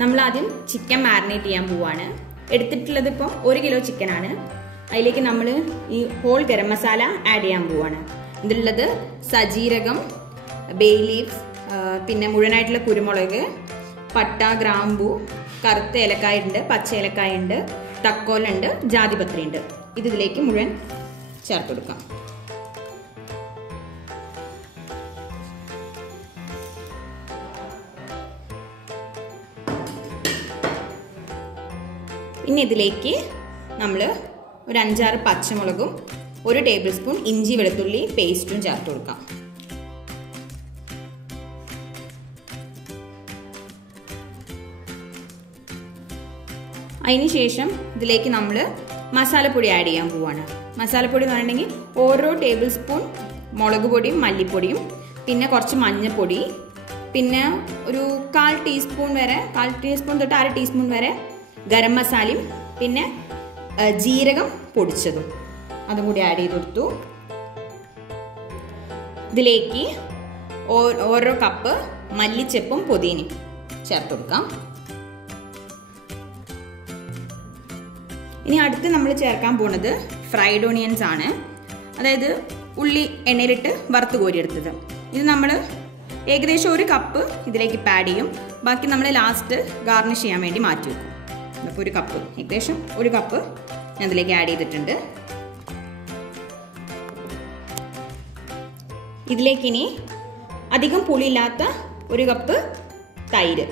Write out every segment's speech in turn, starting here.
നമ്മൾ ആദ്യം chicken marinate ചെയ്യാൻ പോവാണ്. എടുത്തിട്ടുള്ളത് ഇപ്പം 1 കിലോ ചിക്കനാണ്. അതിലേക്ക് നമ്മൾ ഈ ഹോൾ ഗരം മസാല ആഡ് ചെയ്യാൻ പോവാണ്. ഇതിലുള്ളത് സജീരകം, ബേ ലീവ്സ്, പിന്നെ മുഴുവനായിട്ടുള്ള കുരുമുളക്, പട്ട, ഗ്രാമ്പൂ, കറുത്ത ഏലക്കായ ഉണ്ട്, പച്ച ഏലക്കായ ഉണ്ട്, തക്കോലുണ്ട്, ജാതിപത്രി ഉണ്ട്. ഇതിലേക്ക് മുഴുവൻ ചേർത്ത് കൊടുക്കാം. പിന്നെ ഇതിലേക്ക് നമ്മൾ ഒരു 5-6 പച്ചമുളകും 1 ടേബിൾ സ്പൂൺ ഇഞ്ചി വെളുത്തുള്ളി പേസ്റ്റും ചേർത്ത് കൊടുക്കാം. അതിനുശേഷം ഇതിലേക്ക് നമ്മൾ മസാലപ്പൊടി ആഡ് ചെയ്യാൻ പോവാണ്. മസാലപ്പൊടി എന്ന് പറഞ്ഞിട്ടുണ്ടെങ്കിൽ ഓരോ ടേബിൾ സ്പൂൺ മുളക് പൊടിയും മല്ലിപ്പൊടിയും, പിന്നെ കുറച്ച് മഞ്ഞൾപ്പൊടി, പിന്നെ ഒരു 1/4 ടീസ്പൂൺ തൊട്ട് 1/2 ടീസ്പൂൺ വരെ ഗരം മസാലയും, പിന്നെ ജീരകം പൊടിച്ചതും അതും കൂടി ആഡ് ചെയ്ത് കൊടുത്തു. ഇതിലേക്ക് ഓരോ കപ്പ് മല്ലിച്ചെപ്പും പുതിനയും ചേർത്ത് കൊടുക്കാം. ഇനി അടുത്ത് നമ്മൾ ചേർക്കാൻ പോകുന്നത് ഫ്രൈഡ് ഓണിയൻസ് ആണ്. അതായത് ഉള്ളി എണ്ണയിലിട്ട് വറുത്ത് കോരിയെടുത്തത്. ഇത് നമ്മൾ ഏകദേശം 1 കപ്പ് ഇതിലേക്ക് ആഡ് ചെയ്യും. ബാക്കി നമ്മൾ ലാസ്റ്റ് ഗാർണിഷ് ചെയ്യാൻ വേണ്ടി മാറ്റി വെക്കും. അപ്പോൾ 1 കപ്പ്, ഏകദേശം 1 കപ്പ് ഞാൻ ഇതിലേക്ക് ആഡ് ചെയ്തിട്ടുണ്ട്. ഇതിലേക്ക് ഇനി അധികം പുളിയില്ലാത്ത 1 കപ്പ് തൈര്,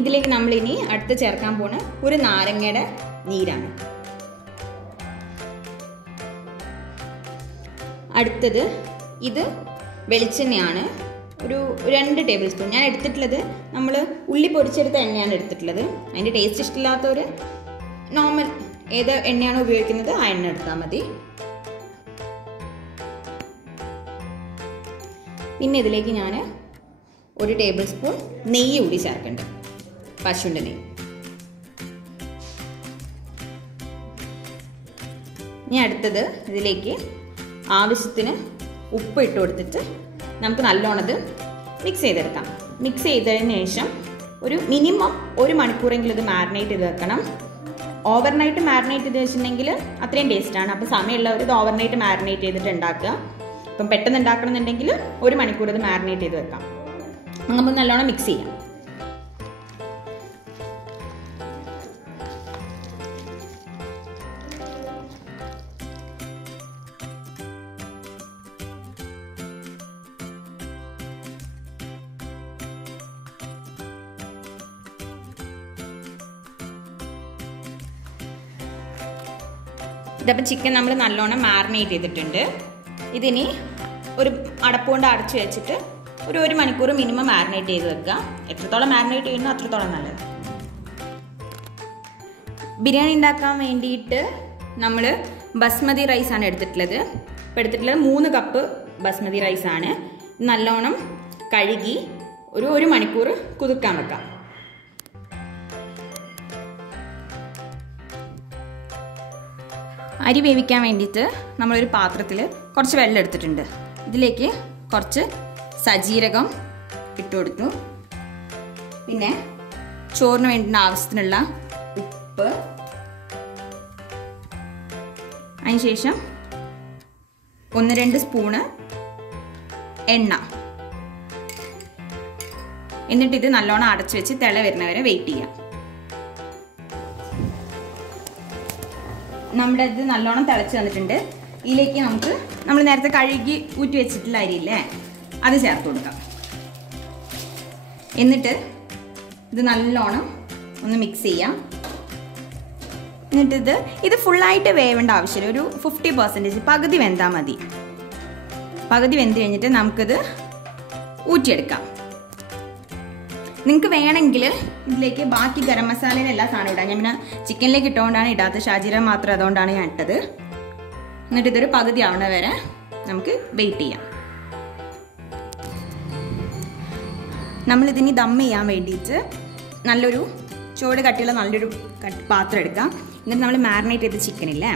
ഇതിലേക്ക് നമ്മൾ ഇനി അടുത്ത് ചേർക്കാൻ പോണ 1 നാരങ്ങയുടെ നീരാണ്. അടുത്തത് ഇത് വെളിച്ചെണ്ണയാണ്. ഒരു 2 ടേബിൾ സ്പൂൺ ഞാൻ എടുത്തിട്ടുള്ളത്. നമ്മൾ ഉള്ളി പൊടിച്ചെടുത്ത എണ്ണയാണ് എടുത്തിട്ടുള്ളത്. അതിൻ്റെ ടേസ്റ്റ് ഇഷ്ടമില്ലാത്തവർ നോർമൽ ഏത് എണ്ണയാണോ ഉപയോഗിക്കുന്നത് ആ എണ്ണ എടുത്താൽ മതി. പിന്നെ ഇതിലേക്ക് ഞാൻ 1 ടേബിൾ സ്പൂൺ നെയ്യ് കൂടി ചേർക്കുന്നുണ്ട്, പശുവിൻ്റെ നെയ്യ്. ഇനി അടുത്തത് ഇതിലേക്ക് ആവശ്യത്തിന് ഉപ്പ് ഇട്ട് കൊടുത്തിട്ട് നമുക്ക് നല്ലോണം ഇത് മിക്സ് ചെയ്തെടുക്കാം. മിക്സ് ചെയ്തതിന് ശേഷം ഒരു മിനിമം 1 മണിക്കൂറെങ്കിലും ഇത് മാരിനേറ്റ് ചെയ്ത് വെക്കണം. ഓവർനൈറ്റ് മാരിനേറ്റ് ചെയ്ത് വെച്ചിട്ടുണ്ടെങ്കിൽ അത്രയും ടേസ്റ്റാണ്. അപ്പോൾ സമയമുള്ളവർ ഇത് ഓവർനൈറ്റ് മാരിനേറ്റ് ചെയ്തിട്ട് ഉണ്ടാക്കുക. ഇപ്പം പെട്ടെന്ന് ഉണ്ടാക്കണമെന്നുണ്ടെങ്കിൽ 1 മണിക്കൂർ ഇത് മാരിനേറ്റ് ചെയ്ത് വെക്കാം. നമുക്ക് നല്ലോണം മിക്സ് ചെയ്യാം. ഇതപ്പം ചിക്കൻ നമ്മൾ നല്ലോണം മാരിനേറ്റ് ചെയ്തിട്ടുണ്ട്. ഇതിനി ഒരു അടപ്പ് കൊണ്ട് അടച്ച് വെച്ചിട്ട് ഒരു 1 മണിക്കൂർ മിനിമം മാരിനേറ്റ് ചെയ്ത് വെക്കുക. എത്രത്തോളം മാരിനേറ്റ് ചെയ്യുന്നു അത്രത്തോളം നല്ലത്. ബിരിയാണി ഉണ്ടാക്കാൻ വേണ്ടിയിട്ട് നമ്മൾ ബസ്മതി റൈസാണ് എടുത്തിട്ടുള്ളത്. ഇപ്പോൾ എടുത്തിട്ടുള്ളത് 3 കപ്പ് ബസ്മതി റൈസാണ്. നല്ലോണം കഴുകി ഒരു 1 മണിക്കൂർ കുതിർക്കാൻ വെക്കാം. അരി വേവിക്കാൻ വേണ്ടിയിട്ട് നമ്മളൊരു പാത്രത്തിൽ കുറച്ച് വെള്ളം എടുത്തിട്ടുണ്ട്. ഇതിലേക്ക് കുറച്ച് സജീരകം ഇട്ട് കൊടുത്തു. പിന്നെ ചോറിന് വേണ്ടുന്ന ആവശ്യത്തിനുള്ള ഉപ്പ്, അതിനുശേഷം 1-2 സ്പൂണ് എണ്ണ. എന്നിട്ട് ഇത് നല്ലോണം അടച്ചു വെച്ച് തിള വരുന്നവരെ വെയിറ്റ് ചെയ്യാം. നമ്മുടെ ഇത് നല്ലോണം തിളച്ച് വന്നിട്ടുണ്ട്. ഇതിലേക്ക് നമ്മൾ നേരത്തെ കഴുകി ഊറ്റി വെച്ചിട്ടുള്ള അരിയില്ലേ, അത് ചേർത്ത് കൊടുക്കാം. എന്നിട്ട് ഇത് നല്ലോണം ഒന്ന് മിക്സ് ചെയ്യാം. എന്നിട്ട് ഇത് ഫുള്ളായിട്ട് വേവേണ്ട ആവശ്യമില്ല. ഒരു 50% പകുതി വെന്താൽ മതി. പകുതി വെന്ത് കഴിഞ്ഞിട്ട് നമുക്കിത് ഊറ്റിയെടുക്കാം. നിങ്ങൾക്ക് വേണമെങ്കിൽ ഇതിലേക്ക് ബാക്കി ഗരം മസാലയിലെ എല്ലാ സാധനവും ഇടാം. ഞാൻ പിന്നെ ചിക്കനിലേക്ക് ഇട്ടുകൊണ്ടാണ് ഇടാത്തത്. ഷാ ജീര മാത്രം അതുകൊണ്ടാണ് ഞാൻ ഇട്ടത്. എന്നിട്ട് ഇതൊരു പകുതി ആവണ വരെ നമുക്ക് വെയിറ്റ് ചെയ്യാം. നമ്മളിതിന് ദം ചെയ്യാൻ വേണ്ടിയിട്ട് നല്ലൊരു ചുവട് കട്ടിയുള്ള നല്ലൊരു പാത്രം എടുക്കാം. എന്നിട്ട് നമ്മൾ മാരിനേറ്റ് ചെയ്ത ചിക്കനില്ലേ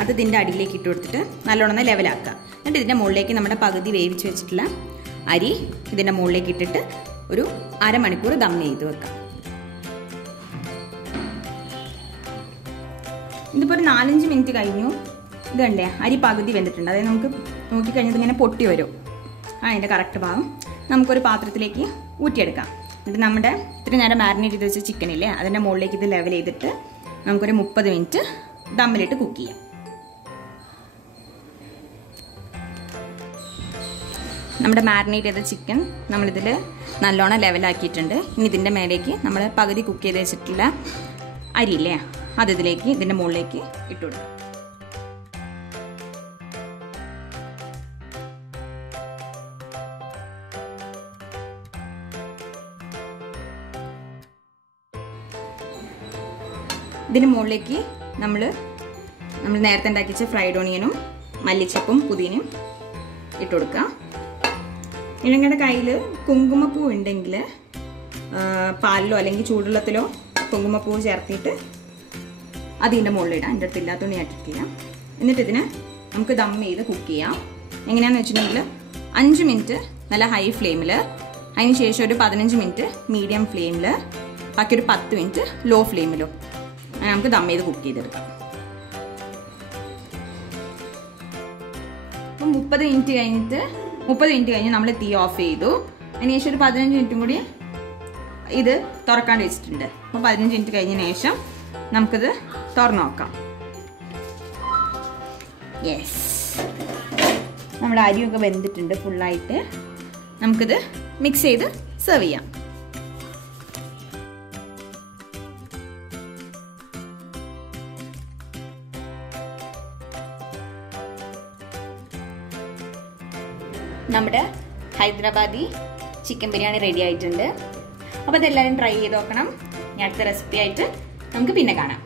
അത് ഇതിൻ്റെ അടിയിലേക്ക് ഇട്ട് കൊടുത്തിട്ട് നല്ലോണം ലെവലാക്കുക. എന്നിട്ട് ഇതിൻ്റെ മുകളിലേക്ക് നമ്മുടെ പകുതി വേവിച്ച് വെച്ചിട്ടുള്ള അരി ഇതിൻ്റെ മുകളിലേക്ക് ഇട്ടിട്ട് ഒരു അരമണിക്കൂർ ദം ചെയ്ത് വെക്കാം. ഇതിപ്പോൾ ഒരു 4-5 മിനിറ്റ് കഴിഞ്ഞു. ഇത് കണ്ടേ അരി പകുതി വെന്തിട്ടുണ്ട്. അതായത് നമുക്ക് നോക്കിക്കഴിഞ്ഞാൽ ഇങ്ങനെ പൊട്ടി വരും. അതിൻ്റെ കറക്റ്റ് ഭാഗം നമുക്കൊരു പാത്രത്തിലേക്ക് ഊറ്റിയെടുക്കാം. എന്നിട്ട് നമ്മുടെ ഇത്തിരി നേരം മാരിനേറ്റ് ചെയ്ത് വെച്ച ചിക്കനില്ലേ അതിൻ്റെ മുകളിലേക്ക് ഇത് ലെവൽ ചെയ്തിട്ട് നമുക്കൊരു 30 മിനിറ്റ് ദമ്മിലിട്ട് കുക്ക് ചെയ്യാം. നമ്മുടെ മാരിനേറ്റ് ചെയ്ത ചിക്കൻ നമ്മളിതിൽ നല്ലോണം ലെവലാക്കിയിട്ടുണ്ട്. ഇനി ഇതിൻ്റെ മേലേക്ക് നമ്മൾ പകുതി കുക്ക് ചെയ്ത് വെച്ചിട്ടുള്ള അരിയില്ലേ അത് ഇതിലേക്ക് ഇതിൻ്റെ മുകളിലേക്ക് ഇട്ട് കൊടുക്കാം. ഇതിന് മുകളിലേക്ക് നമ്മൾ നേരത്തെ ഉണ്ടാക്കി വെച്ച ഫ്രൈഡ് ഓണിയനും മല്ലിച്ചപ്പും പുതിനയും ഇട്ട് കൊടുക്കുക. നിങ്ങളുടെ കയ്യിൽ കുങ്കുമപ്പൂ ഉണ്ടെങ്കിൽ പാലിലോ അല്ലെങ്കിൽ ചൂടുവെള്ളത്തിലോ കുങ്കുമപ്പൂ ചേർത്തിട്ട് അതിൻ്റെ മുകളിലിടാം. എൻ്റെ അടുത്ത് ഇല്ലാത്തതുകൊണ്ട് ഞാൻ ഇട്ടിട്ടില്ല. എന്നിട്ട് ഇതിനെ നമുക്ക് ദം ചെയ്ത് കുക്ക് ചെയ്യാം. എങ്ങനെയാണെന്ന് വെച്ചിട്ടുണ്ടെങ്കിൽ 5 മിനിറ്റ് നല്ല ഹൈ ഫ്ലെയിമിൽ, അതിന് ശേഷം ഒരു 15 മിനിറ്റ് മീഡിയം ഫ്ലെയിമിൽ, ബാക്കി ഒരു 10 മിനിറ്റ് ലോ ഫ്ലെയിമിലോ അങ്ങനെ നമുക്ക് ദം ചെയ്ത് കുക്ക് ചെയ്തെടുക്കാം. അപ്പം 30 മിനിറ്റ് കഴിഞ്ഞ് നമ്മൾ തീ ഓഫ് ചെയ്തു. അതിന് ശേഷം ഒരു 15 മിനിറ്റും കൂടി ഇത് തുറക്കാണ്ട് വെച്ചിട്ടുണ്ട്. അപ്പോൾ 15 മിനിറ്റ് കഴിഞ്ഞതിന് ശേഷം നമുക്കിത് തുറന്നു നോക്കാം. യെസ്, നമ്മുടെ അരിയൊക്കെ വെന്തിട്ടുണ്ട് ഫുള്ളായിട്ട്. നമുക്കിത് മിക്സ് ചെയ്ത് സെർവ് ചെയ്യാം. നമ്മുടെ ഹൈദരാബാദി ചിക്കൻ ബിരിയാണി റെഡി ആയിട്ടുണ്ട്. അപ്പോൾ അതെല്ലാവരും ട്രൈ ചെയ്ത് നോക്കണം. ഞാൻ അടുത്ത റെസിപ്പി ആയിട്ട് നമുക്ക് പിന്നെ കാണാം.